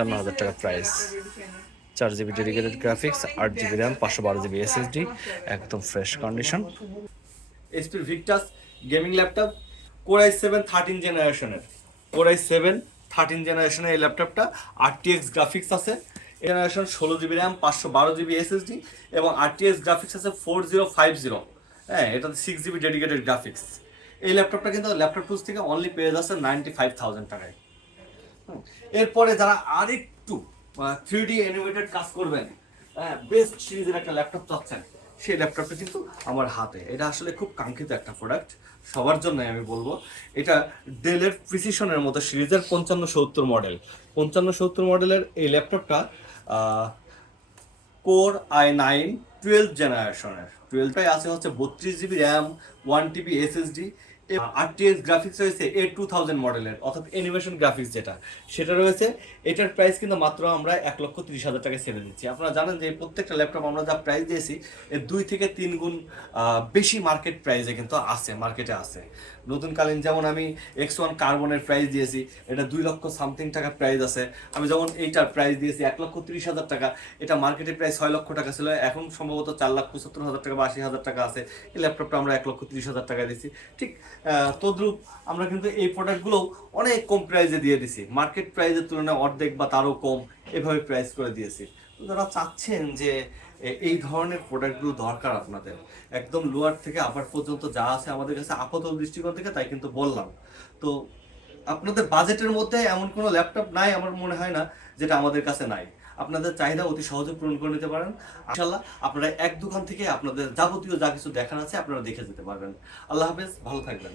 50,000 টাকা price. 4 GB dedicated graphics, 8 GB RAM, 512 GB SSD, একদম fresh condition. এইচপির Victus gaming laptop, Core i7 13 জেনারেশনের, core i7 13 জেনারেশনের এই ল্যাপটপটা RTX গ্রাফিক্স আছে। Generation 16 GB RAM, 512 GB SSD এবং RTX গ্রাফিক্স আছে 4050। হ্যাঁ, এটা 6 জিবি ডেডিকেটেড গ্রাফিক্স। এই ল্যাপটপটা কিন্তু ল্যাপটপ টুলস থেকে অনলি পেয়ে যাচ্ছে 95,000 টাকায়। এরপরে যারা আরেকটু 3D অ্যানিমেটেড কাজ করবেন, হ্যাঁ, বেস্ট সিরিজের একটা ল্যাপটপ চাচ্ছেন, সেই ল্যাপটপটা কিন্তু আমার হাতে। এটা আসলে খুব কাঙ্ক্ষিত একটা প্রোডাক্ট, সবার জন্যই আমি বলবো। এটা ডেলের প্রিসিশনের মতো সিরিজের 5570 মডেল। 5570 মডেলের এই ল্যাপটপটা কোর i9 12 জেনারেশনের। 12টাই আছে হচ্ছে 32 GB RAM, 1 TB SSD. RTX graphics রয়েছে A2000 মডেলের, অর্থাৎ অ্যানিমেশন গ্রাফিক্স যেটা, সেটা রয়েছে। এটার প্রাইস কিন্তু মাত্র আমরা 1,30,000 টাকায় ছেড়ে দিচ্ছি। আপনারা জানেন যে প্রত্যেকটা ল্যাপটপ আমরা যা প্রাইস দিয়েছি এর 2 থেকে 3 গুণ বেশি মার্কেট প্রাইসে কিন্তু আছে, মার্কেটে আছে। নতুনকালীন যেমন আমি X1 কার্বনের প্রাইস দিয়েছি, এটা 2 লক্ষ সামথিং টাকা প্রাইস আছে। আমি যেমন এইটার প্রাইস দিয়েছি 1,30,000 টাকা, এটা মার্কেটের প্রাইস 6 লক্ষ টাকা ছিল, এখন সম্ভবত 4,75,000 টাকা বা 80,000 টাকা আছে। এই ল্যাপটপটা আমরা 1,30,000 টাকা দিচ্ছি। ঠিক তদ্রুপ আমরা কিন্তু এই প্রোডাক্টগুলো অনেক কম প্রাইসে দিয়ে দিছি, মার্কেট প্রাইসের তুলনায় অর্ধেক বা তারও কম, এভাবে প্রাইস করে দিয়েছি। তো যারা চাচ্ছেন যে এই ধরনের প্রোডাক্টগুলো দরকার আপনাদের, একদম লোয়ার থেকে আপার পর্যন্ত যা আছে আমাদের কাছে আপাতত দৃষ্টিকোণ থেকে, তাই কিন্তু বললাম। তো আপনাদের বাজেটের মধ্যে এমন কোনো ল্যাপটপ নাই আমার মনে হয় না যেটা আমাদের কাছে নাই। আপনাদের চাহিদা অতি সহজে পূরণ করে নিতে পারেন ইনশাআল্লাহ। আপনারা এক দোকান থেকে আপনাদের যাবতীয় যা কিছু দেখার আছে আপনারা দেখে যেতে পারবেন। আল্লাহ হাফেজ, ভালো থাকবেন।